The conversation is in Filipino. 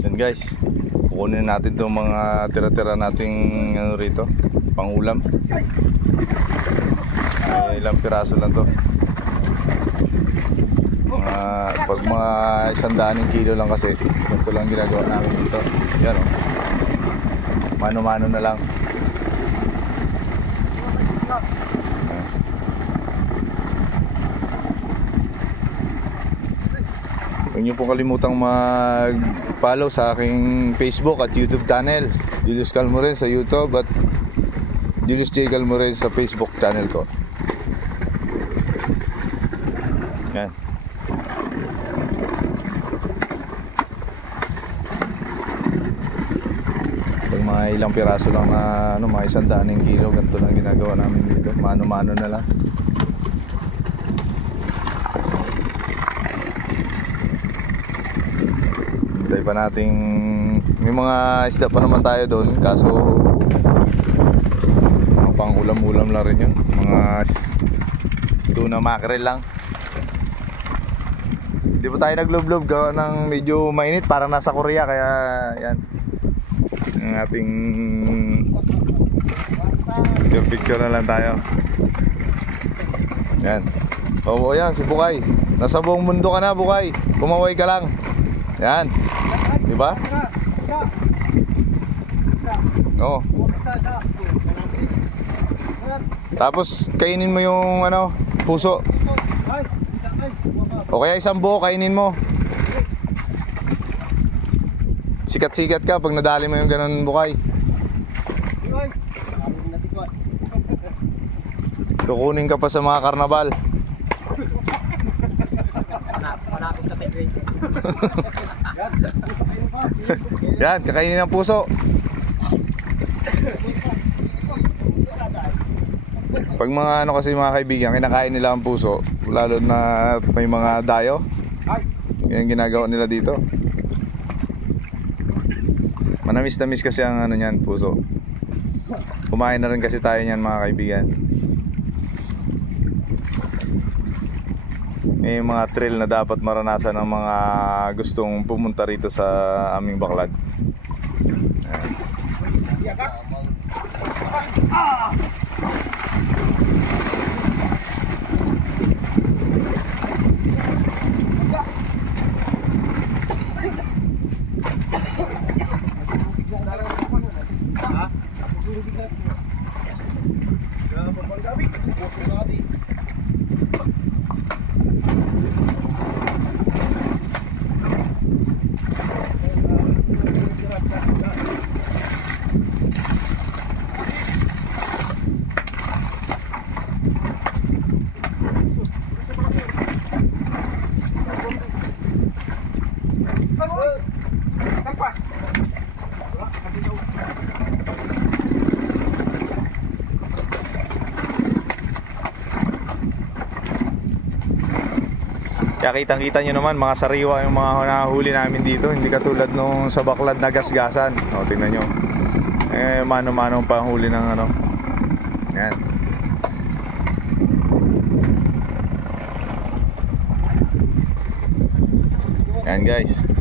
Yan guys, kukunin natin itong mga tira-tira nating ano rito, pangulam. Ilang piraso lang to. Pag mga 100 kilo lang kasi, ito lang ginagawa namin dito. Yan o, mano-mano na lang. Huwag niyo pong kalimutang mag-follow sa aking Facebook at YouTube channel, Julius Calmoren sa YouTube at Julius J. Calmoren sa Facebook channel ko. Yan. Pag mga ilang piraso lang na ano, mga 100 kilo, ganito lang ginagawa namin dito. Mano-mano na lang. Hintay pa nating, may mga isda pa naman tayo doon, kaso mga pang ulam-ulam lang rin yun. Mga tuna mackerel lang. Hindi pa tayo naglublob, gawa ng medyo mainit, parang nasa Korea, kaya yan ang ating picture na lang tayo. Yan. Oo, yan si Bukay. Nasa buong mundo ka na, Bukay. Kumaway ka lang. Yan. Diba? Oo. Tapos kainin mo yung ano, puso. O kaya isang buo kainin mo. Sikat-sikat ka pag nadali mo yung ganun, Bukay. Kukunin ka pa sa mga karnabal. Yan, kakainin ng puso. Pag mga ano kasi mga kaibigan, kinakain nila ang puso, lalo na may mga dayo. Yan ginagawa nila dito. Manamis-namis kasi ang ano niyan, puso. Kumain na rin kasi tayo niyan mga kaibigan. May mga trail na dapat maranasan ng mga gustong pumunta rito sa aming baklad. Kaya kitang-kita nyo naman, mga sariwa yung mga nahuli namin dito. Hindi katulad nung sa baklad na gasgasan. O, tingnan nyo. Mano-mano pa ang huli ng ano. Yan. Yan guys.